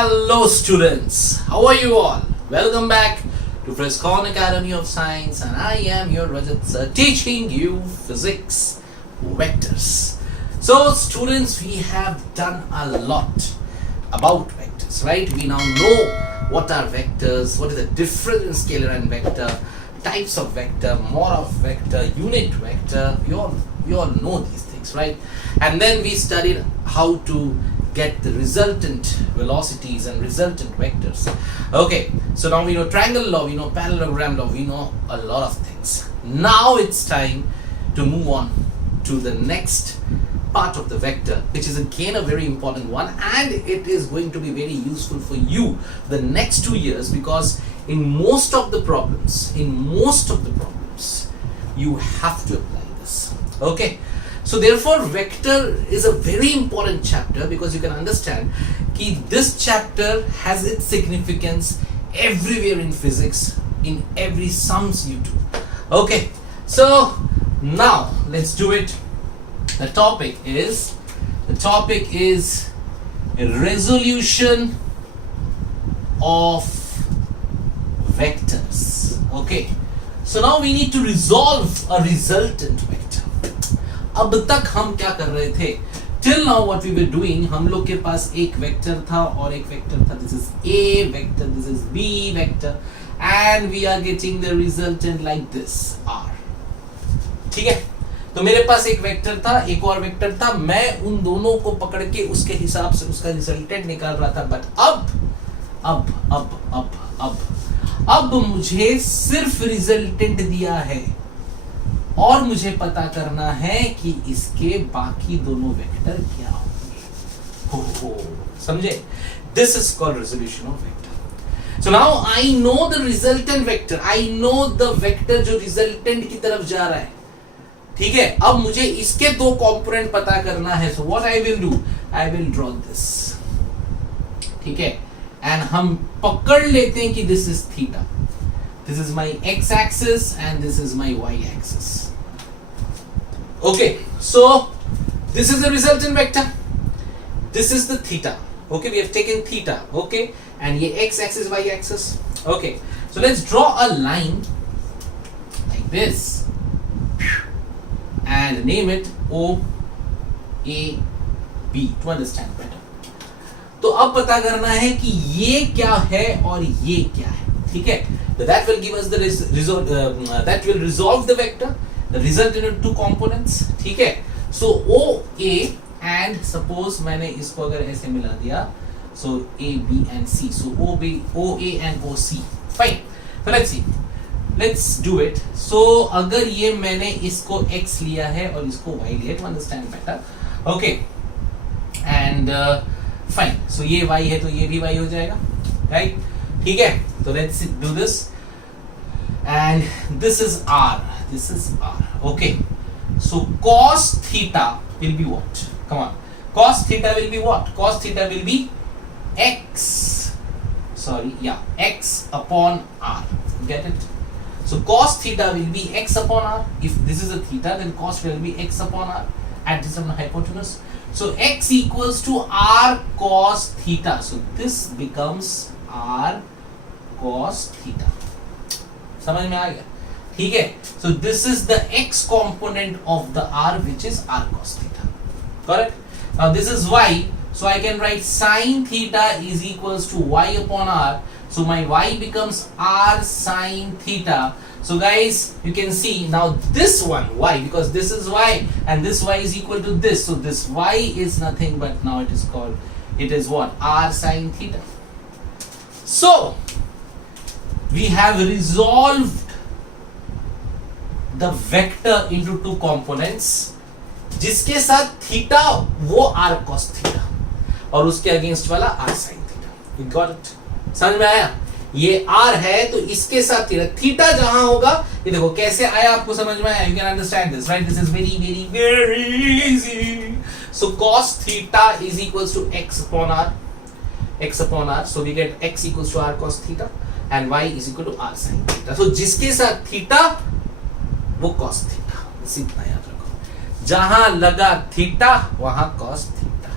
Hello students, how are you all? Welcome back to Frescon Academy of Science, and I am your Rajat sir teaching you physics vectors. So students, we have done a lot about vectors, right? We now know what are vectors, what is the difference in scalar and vector, types of vector, mode of vector, unit vector. We all know these things, right? And then we studied how to get the resultant velocities and resultant vectors. Okay, so now we know triangle law, we know parallelogram law, we know a lot of things. Now it's time to move on to the next part of the vector, which is again a very important one, and it is going to be very useful for you the next 2 years, because in most of the problems you have to apply this. Okay, so therefore vector is a very important chapter, because you can understand that this chapter has its significance everywhere in physics, in every sums you do. Okay, so now let's do it. The topic is resolution of vectors. Okay, so now we need to resolve a resultant vector. अब तक हम क्या कर रहे थे? Till now what we were doing, हम लोग के पास एक वेक्टर था और एक वेक्टर था. This is A vector, this is B vector, and we are getting the resultant like this, R. ठीक है? तो मेरे पास एक वेक्टर था, एक और वेक्टर था, मैं उन दोनों को पकड़ के उसके हिसाब से उसका रिजल्टेंट निकाल रहा था. बट अब मुझे सिर्फ रिजल्टेंट दिया है और मुझे पता करना है कि इसके बाकी दोनों वेक्टर क्या होंगे. समझे? This is called resolution of vector. So now I know the resultant vector, I know the vector जो रिजल्टेंट की तरफ जा रहा है. ठीक है, अब मुझे इसके दो कंपोनेंट पता करना है. So what I will do, I will draw this. ठीक है, एंड हम पकड़ लेते हैं कि this is theta. This is my x-axis and this is my y-axis. Okay, so this is the resultant vector. This is the theta. Okay, we have taken theta. Okay, and ye x-axis, y-axis. Okay, so let's draw a line like this and name it O A B to understand better. तो अब पता करना है कि ये क्या है और ये क्या है. ठीक है, so that will give us the that will resolve the vector, the result in two components. ठीक है, so OA and suppose मैंने इसको अगर ऐसे मिला दिया, so A, B and C, so OA and OC. Fine, so let's do it. So अगर ये मैंने इसको X लिया है और इसको Y लिया, to understand better. Okay, and fine, so ये Y है तो ये भी Y हो जाएगा, right? ठीक है, so let's do this. And this is R. Okay, so cos theta will be what? Come on, cos theta will be what? Cos theta will be X upon R. Get it? So cos theta will be X upon R. If this is a theta, then cos will be X upon R at this hypotenuse. So X equals to R cos theta. So this becomes R cos theta. समझ में आ गया? ठीक है, so this is the X component of the R, which is R cos theta. Correct? Now this is Y, so I can write sin theta is equals to Y upon R. So my Y becomes R sin theta. So guys, you can see now this one Y, because this is Y and this Y is equal to this. So this Y is nothing but now it is what? R sin theta. So we have resolved the vector into two components, जिसके साथ theta वो r cos theta और उसके against वाला r sin theta. You got it? समझ में आया? ये r है तो इसके साथ थीटा जहां होगा, ये देखो कैसे आया, आपको समझ में आया? You can understand this, right? This is very easy. So cos theta is equals to x upon r. So we get x equals to r cos theta and y is equal to r sin theta. So जिसके साथ theta वो cos theta. इतना याद रखो, जहां लगा theta वहां cos theta.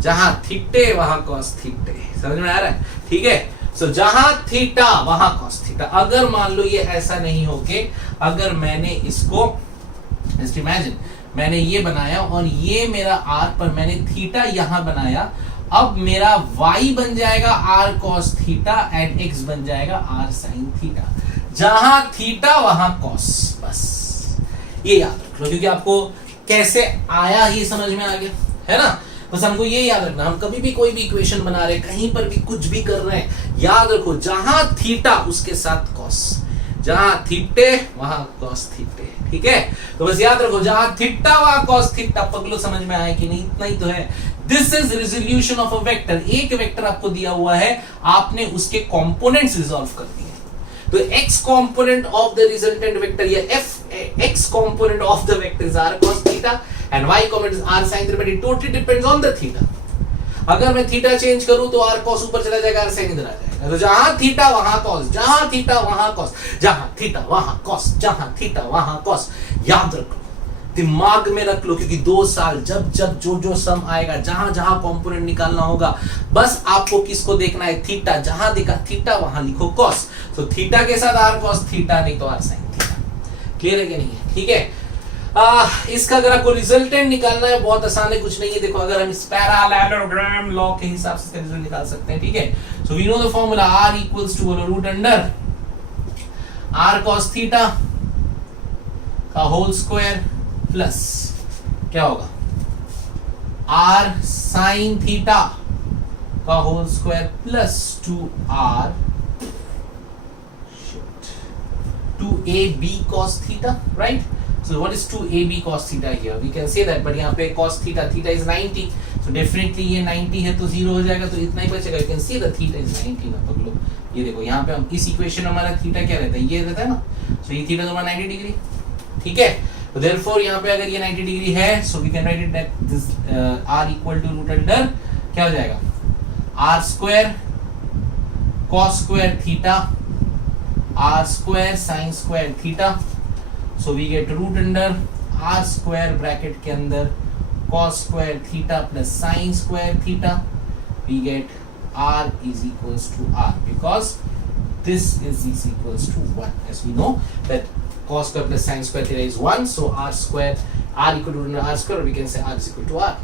जहां थीटे वहां कॉस थीटे। समझ में आ रहा है? ठीक है। सो जहां थीटा वहां कॉस थीटा। अगर मान लो ये ऐसा नहीं होके, अगर मैंने इसको जस्ट इमेजिन मैंने ये बनाया और ये मेरा आर पर मैंने थीटा यहां बनाया, अब मेरा y बन जाएगा r cos theta and x बन जाएगा r sin थीटा। जहां थीटा वहां cos, बस ये याद रख लो, क्योंकि आपको कैसे आया ये समझ में आ गया है ना। बस हमको ये याद रखना, हम कभी भी कोई भी इक्वेशन बना रहे, कहीं पर भी कुछ भी कर रहे हैं, याद रखो जहां थीटा उसके साथ cos, जहां थीटे वहां cos थीटे। ठीक है, तो बस याद रखो जहां थीटा वहां cos थीटा। पगलो समझ में आया कि नहीं? इतना ही तो है। This is resolution of a vector. एक वेक्टर आपको दिया हुआ है, आपने उसके कंपोनेंट्स रिजॉल्व कर दिए। तो x component of the resultant vector या x component of the vector is r cos theta and y component is r sin theta, but it totally depends on the theta. अगर मैं theta change करूं तो r cos ऊपर चला जाएगा, r sin इधर आ जाएगा। तो जहां थीटा वहां cos, जहां थीटा वहां cos, जहां थीटा वहां cos, जहां थीटा वहां cos। याद रखो, दिमाग में रख लो, क्योंकि 2 साल जब जब जो सम आएगा, जहां जहां कंपोनेंट निकालना होगा, बस आपको किसको देखना है? थीटा। जहां देखा थीटा वहां लिखो cos। तो थीटा के साथ r cos थीटा, नहीं तो r sin थीटा। क्लियर है कि नहीं है? ठीक है। इसका अगर आपको रिजल्टेंट निकालना है, बहुत आसान है, कुछ नहीं है। देखो, अगर हम इस पैरेललोग्राम लॉ के हिसाब से रिजल्ट निकाल सकते हैं। ठीक है, so we know the formula r equals to root under r cos theta का होल स्क्वायर प्लस क्या होगा r sin थीटा का whole square plus 2r 2ab cos theta, right? So what is 2ab cos theta here? We can say that, but यहाँ पे cos theta is 90, so definitely ये 90 है तो 0 हो जाएगा, तो इतना ही बचेगा। You can see the theta is 90 ना। पकड़ो, ये देखो यहाँ पे हम इस इक्वेशन में हमारा थीटा क्या रहता है? ये रहता है ना। so ये थीटा तो हमारा 90 डिग्री। ठीक है, तो therefore यहाँ पे अगर ये 90 डिग्री है, so we can write it that this r equal to root under क्या हो जाएगा? r square cos square theta r square sin square theta, so we get root under r square bracket के अंदर cos square theta plus sin square theta, we get r is equals to r, because this is equals to 1, as we know that cos square plus sin square theta is 1, so r square r equal to root under r square, or we can say r is equal to r।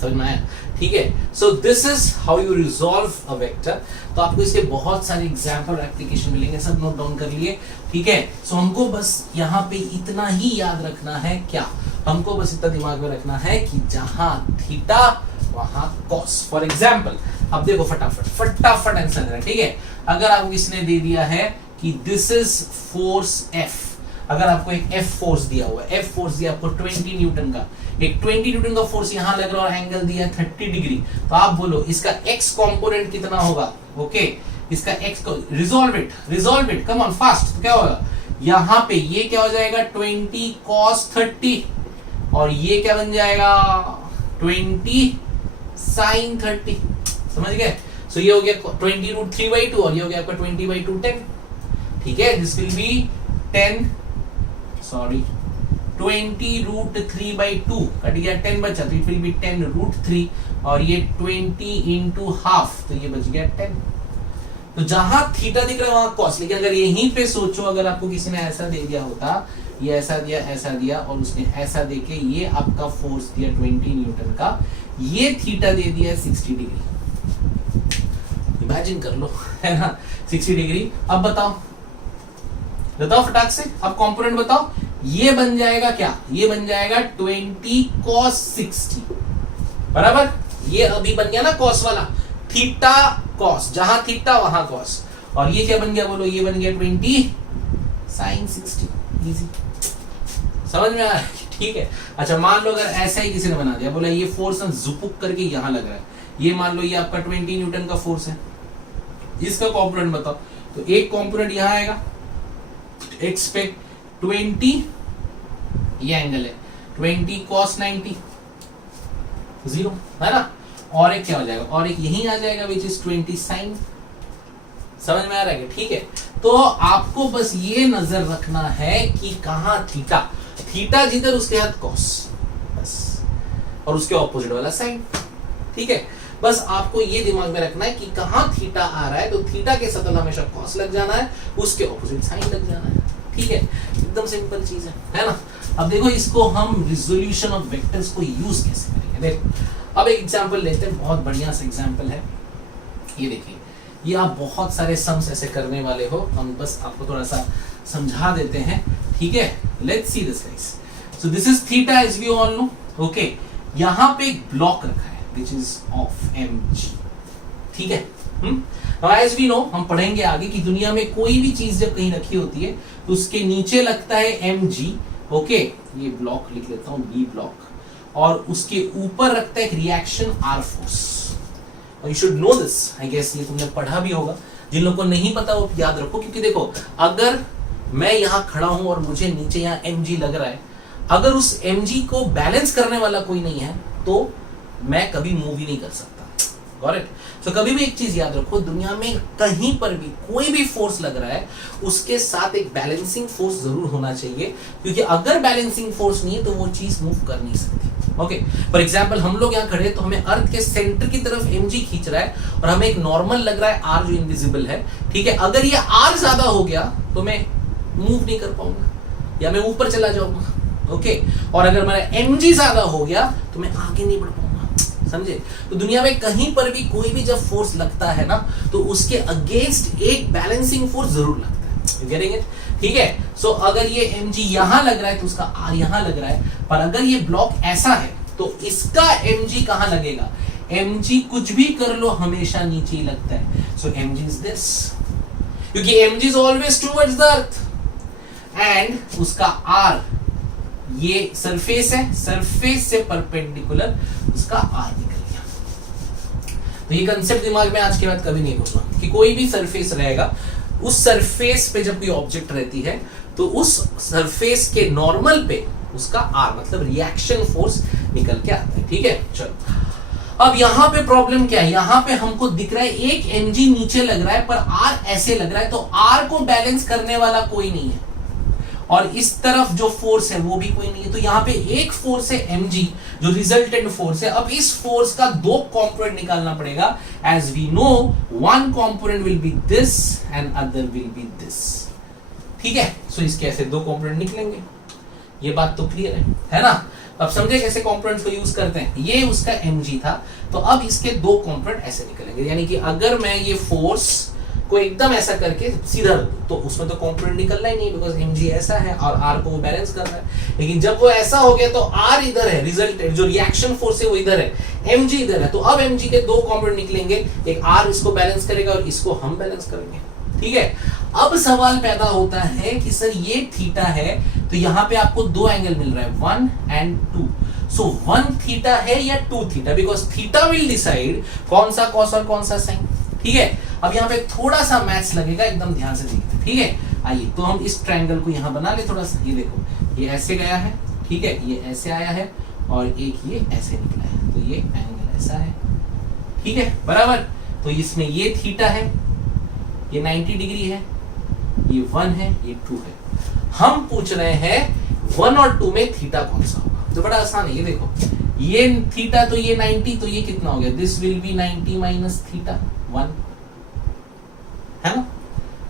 समझ में आया? ठीक है, सो this is how you resolve a vector. तो आपको इसके बहुत सारे एग्जांपल एप्लीकेशन मिलेंगे, सब नोट डाउन कर लिए। ठीक है, सो हमको बस यहाँ पे इतना ही याद रखना है, क्या हमको बस इतना दिमाग में रखना है कि जहां थीटा वहां cos। फॉर एग्जांपल, अब देखो फटाफट आंसर है। ठीक है, अगर आपको किसने दे दिया है कि दिस इज फोर्स F, अगर आपको एक F फोर्स दिया हुआ है, F फोर्स दिया आपको 20 न्यूटन का, एक 20 न्यूटन का फोर्स यहां लग रहा है और एंगल दिया 30 डिग्री, तो आप बोलो इसका x कंपोनेंट कितना होगा? ओके, इसका x को resolve it come on fast. तो क्या होगा यहां पे? ये क्या हो जाएगा? 20 cos 30, और ये क्या बन जाएगा? 20 sin 30। समझ गए? सो ये हो गया 20 रूट 3/2, और ये हो गया आपका 20/2 10। ठीक है, this will be 20 root 3/2 cut गया, 10 बचा, तो इट विल बी 10 रूट 3, और ये 20 इंटू हाफ, तो ये बच गया 10। तो जहां थीटा दिख रहा है वहां cos। लेकिन अगर यहीं पे सोचो, अगर आपको किसी ने ऐसा दे दिया होता, ये ऐसा दिया और उसने ऐसा देके ये आपका फोर्स दिया 20 न्यूटन का, ये थीटा दे दिया 60 डिग्री। इमेजिन कर लो, है ना, 60 डिग्री। अब बताओ फटाक से, अब कंपोनेंट बताओ। ये बन जाएगा क्या? ये बन जाएगा 20 cos 60 बराबर। ये अभी बन गया ना cos वाला, थीटा cos, जहां थीटा वहां cos, और ये क्या बन गया बोलो? ये बन गया 20 sin 60। इजी, समझ में आ रहा है? ठीक है, अच्छा मान लो अगर ऐसा ही किसी ने बना दिया, बोला ये फोर्स ना जुपुक करके यहां लग रहा है, ये मान लो ये आपका 20 न्यूटन का फोर्स है, इसका कंपोनेंट बताओ। तो एक कंपोनेंट यहां आएगा x पे 20, ये एंगल है 20 cos 90 0, है ना, और एक क्या हो जाएगा? और एक यहीं आ जाएगा विच इज 20 sin। समझ में आ रहा है? ठीक है, तो आपको बस ये नजर रखना है कि कहां थीटा जिधर उसके हाथ cos, बस, और उसके ऑपोजिट वाला sin। ठीक है, बस आपको ये दिमाग में रखना है कि कहाँ थीटा आ रहा है, तो थीटा के साथ हमेशा कॉस लग जाना है, उसके ऑपोजिट साइन लग जाना है, ठीक है, एकदम सिंपल चीज है ना। अब देखो इसको हम रिजोल्यूशन ऑफ वेक्टर्स को यूज कैसे करेंगे, देखो अब एक एग्जांपल लेते हैं, बहुत बढ़िया सा एग्जांपल है, ये देखिए, ये आप बहुत सारे सम्स ऐसे करने वाले हो, हम बस आपको थोड़ा सा समझा देते हैं, ठीक है। Let's see this guys, so this is theta as we all know, okay, यहाँ पे एक ब्लॉक रखा है विच इज ऑफ mg, ठीक है। एज वी नो, हम पढ़ेंगे आगे कि दुनिया में कोई भी चीज जब कहीं रखी होती है तो उसके नीचे लगता है mg, ओके, ये ब्लॉक लिख लेता हूं b ब्लॉक, और उसके ऊपर रखता है एक रिएक्शन r फोर्स, और you should know this, I guess ये तुमने पढ़ा भी होगा, जिन लोगों को नहीं पता वो याद रखो, क्योंकि देखो अगर मैं यहां खड़ा हूं और मुझे नीचे यहां mg लग रहा है, अगर उस mg को बैलेंस करने वाला कोई नहीं है तो मैं कभी मूव ही नहीं कर सकता, गॉट इट। सो कभी भी एक चीज याद रखो, दुनिया में कहीं पर भी कोई भी फोर्स लग रहा है उसके साथ एक बैलेंसिंग फोर्स जरूर होना चाहिए, क्योंकि अगर बैलेंसिंग फोर्स नहीं है तो वो चीज मूव कर नहीं सकती, ओके। फॉर एग्जांपल हम लोग यहाँ खड़े हैं तो हमें अर्थ के सेंटर की तरफ mg खींच रहा है और हमें एक नॉर्मल लग रहा है r जो इनविजिबल है, ठीक है। अगर ये r ज्यादा हो गया तो मैं मूव नहीं कर पाऊंगा या मैं ऊपर चला जाऊंगा, ओके, और अगर मेरा mg ज्यादा हो गया तो मैं आगे नहीं बढ़ पाऊंगा, समझे। तो दुनिया में कहीं पर भी कोई भी जब फोर्स लगता है ना तो उसके अगेंस्ट एक बैलेंसिंग फोर्स जरूर लगता है, यू गेटिंग इट, ठीक है। सो अगर ये mg यहां लग रहा है तो उसका r यहां लग रहा है, पर अगर ये ब्लॉक ऐसा है तो इसका mg कहां लगेगा, mg कुछ भी कर लो हमेशा नीचे ही लगता है, सो mg इज दिस, क्योंकि mg is always towards the earth, and उसका r ये सरफेस है, सरफेस से परपेंडिकुलर उसका r निकल गया। तो ये कंसेप्ट दिमाग में आज के बाद कभी नहीं भूलना कि कोई भी सरफेस रहेगा, उस सरफेस पे जब कोई ऑब्जेक्ट रहती है तो उस सरफेस के नॉर्मल पे उसका r मतलब रिएक्शन फोर्स निकल के आता है, ठीक है। चलो अब यहां पे प्रॉब्लम क्या है, यहां पे हमको दिख रहा है एक mg नीचे लग रहा है पर r ऐसे लग रहा है, तो r को बैलेंस करने वाला कोई नहीं है और इस तरफ जो फोर्स है वो भी कोई नहीं है, तो यहाँ पे एक फोर्स है mg जो रिजल्टेंट फोर्स है। अब इस फोर्स का दो कंपोनेंट निकालना पड़ेगा, as we know one component will be this and other will be this, ठीक है। सो इसके ऐसे दो कंपोनेंट निकलेंगे, ये बात तो क्लियर है ना। अब समझे कैसे कंपोनेंट्स को यूज करते हैं, ये उसका mg था, तो अब इसके दो कंपोनेंट ऐसे निकलेंगे, यानी कि अगर मैं ये फोर्स को एकदम ऐसा करके सीधा तो उसमें तो कंपोनेंट निकलना ही नहीं, बिकॉज mg ऐसा है और r को वो बैलेंस कर रहा है। लेकिन जब वो ऐसा हो गया तो r इधर है, रिजल्ट जो रिएक्शन फोर्स है वो इधर है, mg इधर है, तो अब mg के दो कंपोनेंट निकलेंगे, एक r इसको बैलेंस करेगा और इसको हम बैलेंस करेंगे, ठीक है। अब सवाल पैदा होता है कि सर ये थीटा है तो यहाँ पे आपको दो एंगल मिल रहा है 1 and 2, सो 1 थीटा है या 2 theta, because theta will decide कौन सा कॉस और कौन सा साइन, ठीक है। अब यहाँ पे थोड़ा सा मैथ्स लगेगा, एकदम ध्यान से देखते, ठीक है। आइए तो हम इस ट्रायंगल को यहाँ बना ले थोड़ा सा, ये देखो ये ऐसे गया है, ठीक है, ये ऐसे आया है और एक ये ऐसे निकला है, तो ये एंगल ऐसा है, ठीक है, बराबर। तो इसमें ये थीटा है, ये 90 डिग्री है, ये 1 है, ये 2 है। हम पूछ रहे हैं 1 और 2 में थीटा कौन सा होगा, तो बड़ा आसान है, ये देखो ये थीटा तो ये 90, तो ये कितना हो गया, this will B 90 minus theta 1, है ना,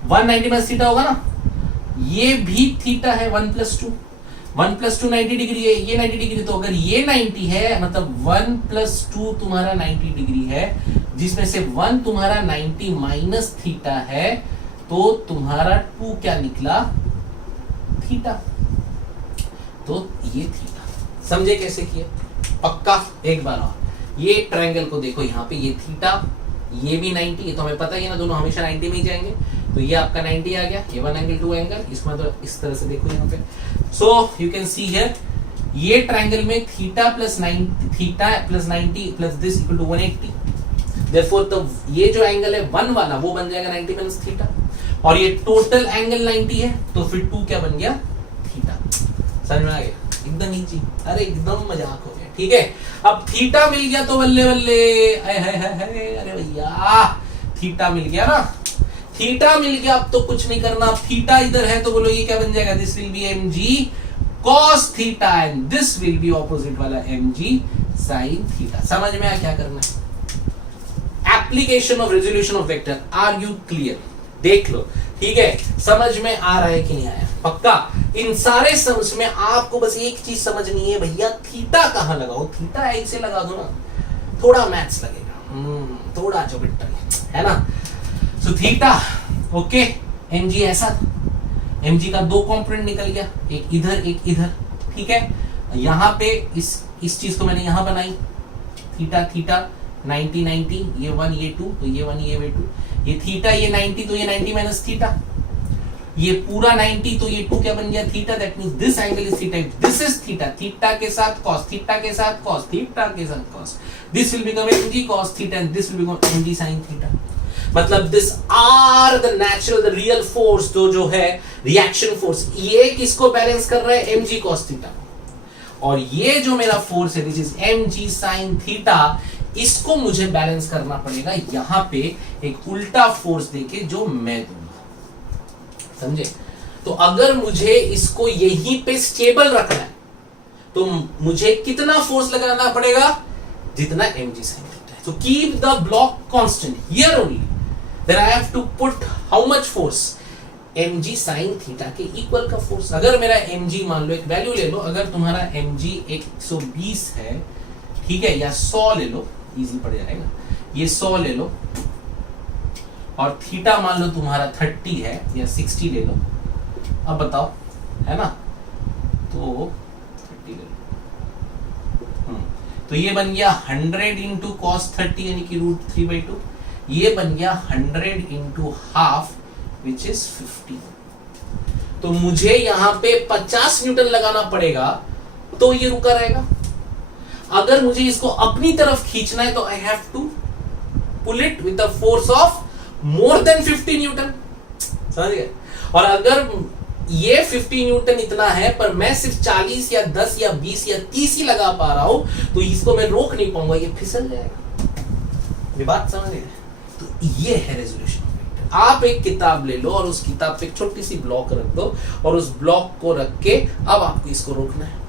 190 माइनस थीटा होगा ना। ये भी थीटा है 1 + 2, 1 + 2 90 डिग्री है, ये 90 डिग्री, तो अगर ये 90 है मतलब 1 + 2 तुम्हारा 90 डिग्री है, जिसमें से 1 तुम्हारा 90 माइनस थीटा है, तो तुम्हारा 2 क्या निकला, थीटा, तो ये थीटा। समझे कैसे किए, पक्का एक बार और ये ट्रायंगल को देखो, यहाँ पे ये थीटा, ये भी 90, ये तो हमें पता ही है ना, दोनों हमेशा 90 में ही जाएंगे, तो ये आपका 90 आ गया, ये 1 एंगल 2 एंगल, इसमें तो इस तरह से देखो यहाँ पे, so you can see here ये ट्रायंगल में theta plus 90 plus this equal to 180, therefore तो ये जो एंगल है 1 वाला वो बन जाएगा 90 माइनस थीटा, और ये टोटल एंगल 90 है, तो फिर 2 क्या बन गया, थीटा। समझ में आ गया, एकदम इजी, अरे एकदम मजाक हो गया, ठीक है। अब थीटा मिल गया तो बल्ले बल्ले, अरे भैया थीटा मिल गया ना, थीटा मिल गया, अब तो कुछ नहीं करना, थीटा इधर है तो बोलो ये क्या बन जाएगा, this will be mg cos theta and this will be opposite वाला mg साइन थीटा। समझ में आया क्या करना है? Application of resolution of vector, are you clear? देख लो, ठीक है, समझ में आ रहा है कि नहीं आया? पक्का? इन सारे समझ में आपको बस एक चीज समझनी है, भैया थीटा कहां लगाओ? थीटा ऐसे लगा दो ना, थोड़ा मैथ्स लगेगा, थोड़ा चौबिट्टा है ना। So theta, okay, M G ऐसा, एम जी का दो कंपोनेंट निकल गया, एक इधर एक इधर, ठीक है। यहां पे इस चीज को मैंने यहां बनाई, थीटा थीटा 90 90, ये 1 ये 2, तो ये 1 ये 2, ये थीटा ये 90, तो ये 90 माइनस थीटा, ये पूरा 90, तो ये 2 क्या बन गया? Theta. That means this angle is theta, this is theta, theta के साथ कॉस, थीटा के साथ कॉस, थीटा के साथ cos, this will become mg cos theta and this will become mg sin theta. मतलब this are the natural, the real force, जो है reaction force, ये किसको बैलेंस कर रहा है? mg cos theta. और ये जो मेरा फोर्स है which is mg sin theta, इसको मुझे बैलेंस करना पड़ेगा यहां पे एक उल्टा फोर्स देके जो मैं दूंगा, समझे? तो अगर मुझे इसको यहीं पे स्टेबल रखना है तो मुझे कितना फोर्स लगाना पड़ेगा? जितना mg sin थीटा है। So keep the block constant here only. Then I have to put how much force? mg sin theta के इक्वल का फोर्स। अगर मेरा mg मान लो, एक वैल्यू ले लो, अगर तुम्हारा mg 120 है, ठीक है, या 100 ले लो, इजी पड़ जाएगा, ये 100 ले लो, और थीटा मान लो तुम्हारा 30 है या 60 ले लो, अब बताओ, है ना? तो 30 ले लो, तो ये बन गया 100 इंटू कॉस 30 यानी कि √3/2, ये बन गया 100 इंटू हाफ विच इज 50। तो मुझे यहां पे 50 न्यूटन लगाना पड़ेगा तो ये रुका रहेगा। अगर मुझे इसको अपनी तरफ खींचना है तो I have to pull it with the force of more than 50 newton, समझ गए? और अगर ये 50 न्यूटन इतना है पर मैं सिर्फ 40 या 10 या 20 या 30 ही लगा पा रहा हूं, तो इसको मैं रोक नहीं पाऊंगा, ये फिसल जाएगा। ये बात समझ गए? तो ये है रेजोल्यूशन ऑफ वेक्टर। आप एक किताब ले लो और उस किताब पे एक छोटी सी ब्लॉक रख दो, और उस ब्लॉक को रख के अब आपको इसको रोकना है।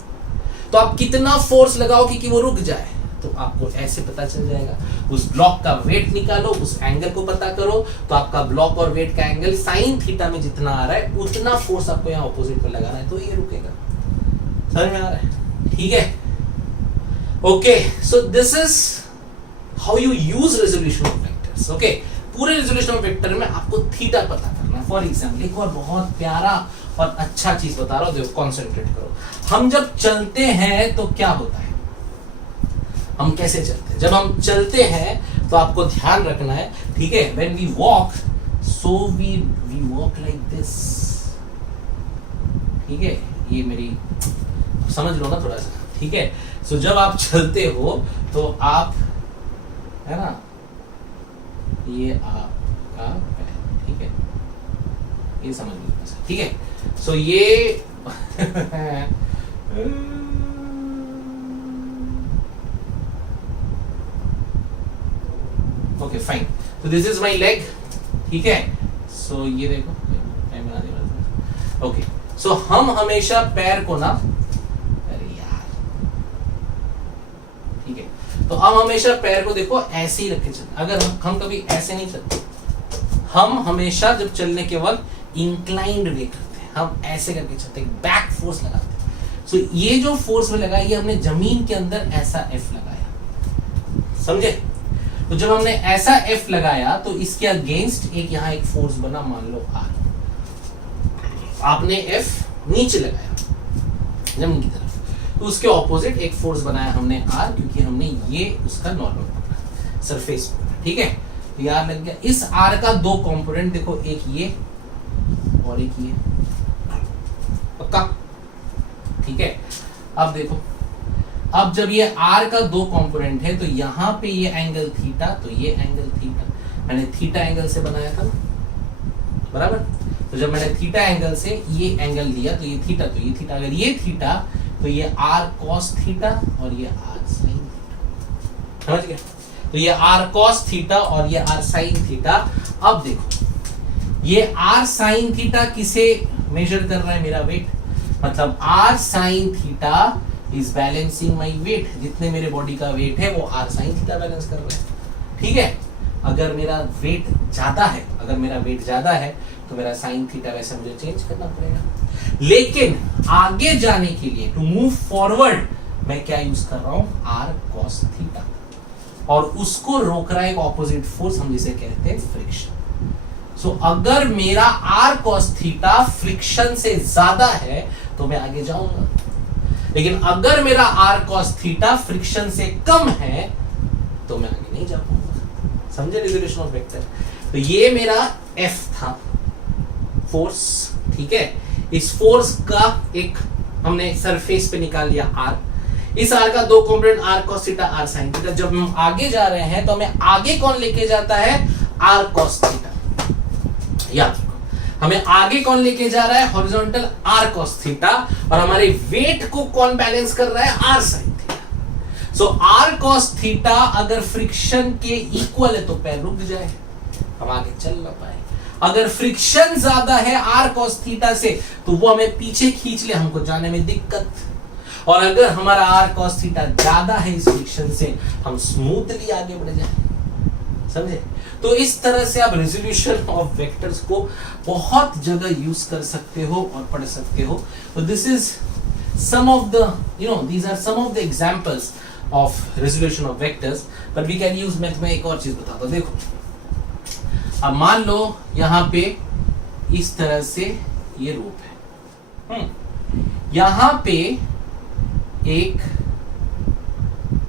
तो आप कितना फोर्स लगाओगे कि वो रुक जाए, तो आपको ऐसे पता चल जाएगा। उस ब्लॉक का वेट निकालो, उस एंगल को पता करो, तो आपका ब्लॉक और वेट का एंगल साइन थीटा में जितना आ रहा है उतना फोर्स आपको यहाँ ऑपोजिट पर लगाना है, तो ये रुकेगा। समझ में आ रहा है? ठीक है, okay. So this is how you use resolution of vectors. Okay, पूरे रेजोल्यूशन ऑफ वेक्टर में आपको थीटा पता करना है। फॉर एग्जाम्पल एक और बहुत प्यारा और अच्छा चीज बता रहा हूं, देखो, कॉन्सेंट्रेट करो। हम जब चलते हैं तो क्या होता है? हम कैसे चलते हैं? जब हम चलते हैं तो आपको ध्यान रखना है, ठीक है? When we walk, so we walk like this, ठीक है? ये मेरी समझ लो ना थोड़ा सा, ठीक है? सो जब आप चलते हो तो आप, है ना, ये आपका पैर, ठीक है? ये समझ लो, ठीक है? सो ये ओके फाइन, तो दिस इज माई लेग, ठीक है? सो ये देखो, ओके, सो हम हमेशा पैर को ना, अरे यार, ठीक है, तो हम हमेशा पैर को देखो ऐसे ही रख के चलते। अगर हम कभी ऐसे नहीं चलते, हम हमेशा जब चलने के वक्त इंक्लाइंड वे करते हैं, हम ऐसे करके चलते हैं, बैक फोर्स लगाते हैं। सो ये जो फोर्स में लगाया, ये हमने जमीन के अंदर ऐसा एफ लगाया, समझे? तो जब हमने ऐसा एफ लगाया तो इसके अगेंस्ट एक यहाँ एक फोर्स बना, मान लो आर। आपने एफ नीचे लगाया जमीन की तरफ, तो उसके ऑपोजिट एक फोर्स बनाया हमने आर, क्योंकि हमने ये उसका नॉर्मल पकड़ा, सरफेस पकड़ा, ठीक है? तो ये आर लग गया। इस आर का दो कंपोनेंट देखो, एक ये और एक ये, पक्का? ठीक है, अब देखो, अब जब ये r का दो कंपोनेंट है तो यहां पे ये एंगल थीटा, तो ये एंगल थीटा मैंने थीटा एंगल से बनाया था, बराबर? तो जब मैंने थीटा एंगल से ये एंगल लिया तो ये थीटा, तो ये थीटा, अगर ये थीटा तो ये r cos थीटा और ये r sin थीटा, समझ गए? तो ये r cos थीटा और ये r sin थीटा। अब देखो, ये r sin थीटा किसे मेजर कर रहा है? मेरा वेट, मतलब r sin theta is balancing my weight, जितने मेरे बॉडी का वेट है वो r sin थीटा बैलेंस कर रहा है, ठीक है। अगर मेरा वेट ज्यादा है, अगर मेरा वेट ज्यादा है तो मेरा sin थीटा वैसे मुझे चेंज करना पड़ेगा। लेकिन आगे जाने के लिए, टू मूव फॉरवर्ड, मैं क्या यूज कर रहा हूं, r cos थीटा, और उसको रोक रहा है एक ऑपोजिट फोर्स, हम जिसे कहते हैं फ्रिक्शन। सो अगर मेरा r cos थीटा फ्रिक्शन से ज्यादा है तो मैं आगे जाऊंगा, लेकिन अगर मेरा r cos थीटा फ्रिक्शन से कम है तो मैं आगे नहीं जा पाऊंगा। समझे रिजोल्यूशन ऑफ वेक्टर? तो ये मेरा F था, फोर्स, ठीक है। इस फोर्स का एक हमने सरफेस पे निकाल लिया R, इस R का दो component r cos theta, r sin theta. जब हम आगे जा रहे हैं तो हमें आगे कौन लेके जाता है, r cos थीटा। याद रखो, हमें आगे कौन लेके जा रहा है, हॉरिजॉन्टल r cos थीटा, और हमारे वेट को कौन बैलेंस कर रहा है, r sin थीटा। सो r cos थीटा अगर फ्रिक्शन के इक्वल है तो पैर रुक जाए, हम आगे चल ना पाए। अगर फ्रिक्शन ज्यादा है r cos थीटा से तो वो हमें पीछे खींच ले, हमको जाने में दिक्कत। और अगर हमारा r cos थीटा ज्यादा है इस फ्रिक्शन से, हम स्मूथली आगे बढ़ जाए। समझे? तो इस तरह से आप रेजोल्यूशन ऑफ वेक्टर्स को बहुत जगह यूज कर सकते हो और पढ़ सकते हो। तो this is some of the, these are some of the examples of resolution of vectors, but we can use math में एक और चीज बताता हूं। देखो, अब मान लो यहां पे इस तरह से ये रूप है, यहां पे एक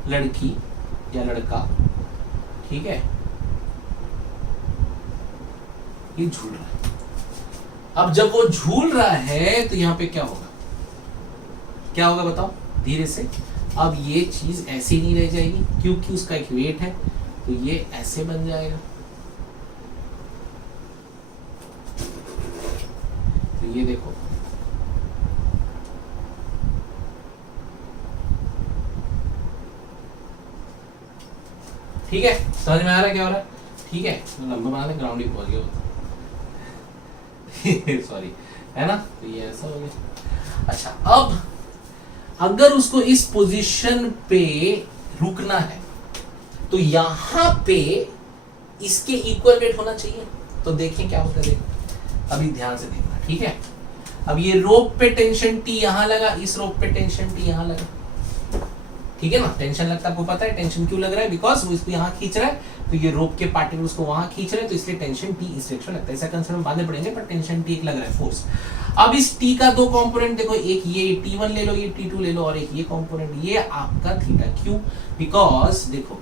लड़की या लड़का, ठीक है, ये झूल रहा है। अब जब वो झूल रहा है तो यहां पे क्या होगा, क्या होगा बताओ धीरे से। अब ये चीज ऐसे नहीं रह जाएगी क्योंकि उसका एक वेट है, तो ये ऐसे बन जाएगा। तो ये देखो, ठीक है, समझ में आ रहा है क्या हो रहा है? ठीक है, लंबा बना दे, ग्राउंड ही पहुंच गया होता सॉरी, है ना। तो ये ऐसा हो गया। अच्छा, अब अगर उसको इस पोजीशन पे रुकना है तो यहां पे इसके इक्वल वेट होना चाहिए। तो देखें क्या होता है, देखो अभी ध्यान से देखना, ठीक है। अब ये रोप पे टेंशन T यहां लगा, इस रोप पे टेंशन T यहां लगा, ठीक है ना। टेंशन लगता है, आपको पता है टेंशन क्यों लग रहा है, बिकॉज वो इसको यहां खींच रहा है, तो ये रोप के पार्टिकल्स को वहां खींच रहे हैं, तो इसलिए टेंशन T इस डायरेक्शन लगता है। ऐसा कंसेप्ट में बाद में पढ़ेंगे, पर टेंशन T एक लग रहा है, फोर्स। अब इस T का दो कंपोनेंट देखो, एक ये T1 ले लो, ये T2 ले लो, और एक ये कंपोनेंट, ये आपका थीटा। क्यों? बिकॉज देखो,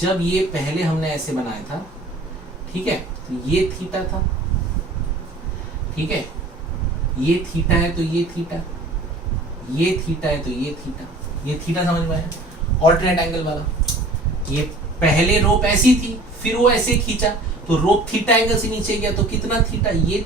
जब ये पहले हमने ऐसे बनाया था, ठीक है, तो ये थीटा था, ठीक है, ये थीटा है तो ये थीटा, ये थीटा है तो ये थीटा, ये थीटा समझ में आया, ऑल्टरनेट एंगल वाला। ये पहले रोप ऐसी थी, फिर वो ऐसे खींचा तो रोप थीटा एंगल से नीचे गया, तो कितना थीटा, ये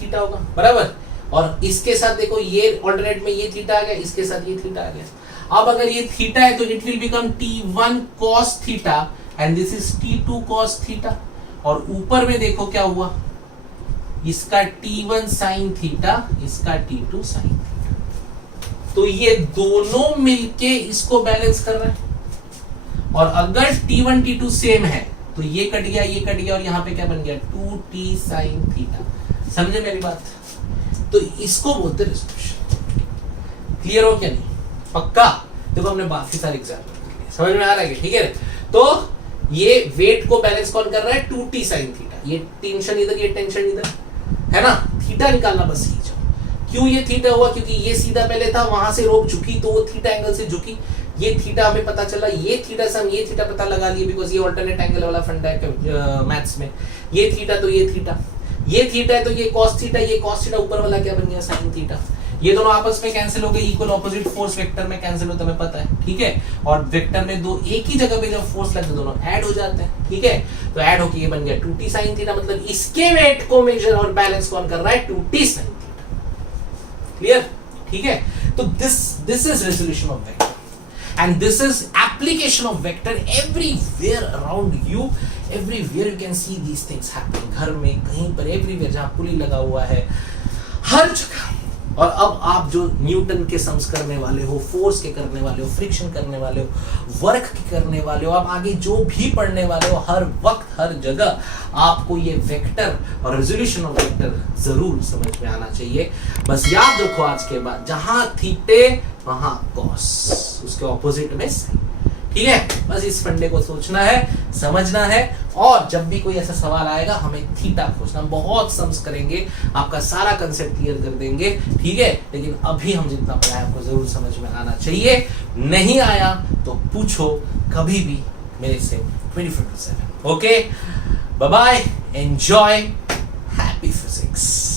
थीटा होगा, बराबर। और इसके साथ देखो, ये ऑल्टरनेट में ये थीटा आ गया, इसके साथ ये थीटा आ गया। अब अगर ये थीटा है तो it will become T1 cos theta and this is T2 cos theta. और ऊपर में देखो क्या हुआ, इसका T1 sin थीटा, इसका T2 sin थीटा। तो ये दोनों मिलके इसको बैलेंस कर रहे हैं। और अगर T1 T2 सेम है तो ये कट गया, ये कट गया, और यहां पे क्या बन गया, 2T sin थीटा। समझे मेरी बात? तो इसको बोलते रेजोल्यूशन। क्लियर हो क्या नहीं? पक्का? देखो हमने काफी सारे एग्जाम्पल, समझ में आ रहा है? ठीक है। तो ये वेट को बैलेंस कौन कर रहा है, 2T sin थीटा। ये टेंशन इधर, ये टेंशन इधर, है ना। थीटा निकालना बस सीख जाओ। क्यों ये थीटा हुआ? क्योंकि ये सीधा पहले था, वहां से रोक झुकी तो वो थीटा एंगल से झुकी। ये थीटा हमें पता चला, ये थीटा से हम ये थीटा पता लगा लिए, बिकॉज ये अल्टरनेट एंगल वाला फंडा है मैथ्स में। ये थीटा तो ये थीटा, ये थीटा है तो ये cos थीटा, ये cos थीटा, ऊपर वाला क्या बन गया, sin थीटा। ये दोनों आपस में कैंसिल हो गए, इक्वल ऑपोजिट फोर्स वेक्टर में कैंसिल होता है, हमें पता है, ठीक है। और वेक्टर में दो एक ही जगह पे जब फोर्स लगते दोनों ऐड हो जाते हैं, ठीक है। तो ऐड होके ये बन गया 2T sin थीटा, मतलब इसके वेट को मेजर और बैलेंस कौन कर रहा है, 2T sin थीटा। क्लियर? ठीक है। तो this is resolution of vector and this is application of vector everywhere around you, everywhere you can see these things happening। घर में, कहीं पर, everywhere, जहां पुली लगा हुआ है, हर जगह और अब आप जो न्यूटन के सम्स करने वाले हो, फोर्स के करने वाले हो, फ्रिक्शन करने वाले हो, वर्क के करने वाले हो, आप आगे जो भी पढ़ने वाले हो, हर वक्त हर जगह आपको ये वेक्टर और रेजोल्यूशन ऑफ वेक्टर जरूर समझ में आना चाहिए। बस याद रखो आज के बाद, जहां थीटे वहां कॉस, उसके ऑपोजिट में साइन। ठीक है, बस इस फंडे को सोचना है, समझना है, और जब भी कोई ऐसा सवाल आएगा हमें थीटा खोजना। बहुत सम्स करेंगे, आपका सारा कंसेप्ट क्लियर कर देंगे। ठीक है, लेकिन अभी हम जितना पढ़ा है आपको जरूर समझ में आना चाहिए। नहीं आया तो पूछो कभी भी मेरे से 24/7। Okay, bye bye, enjoy, happy physics.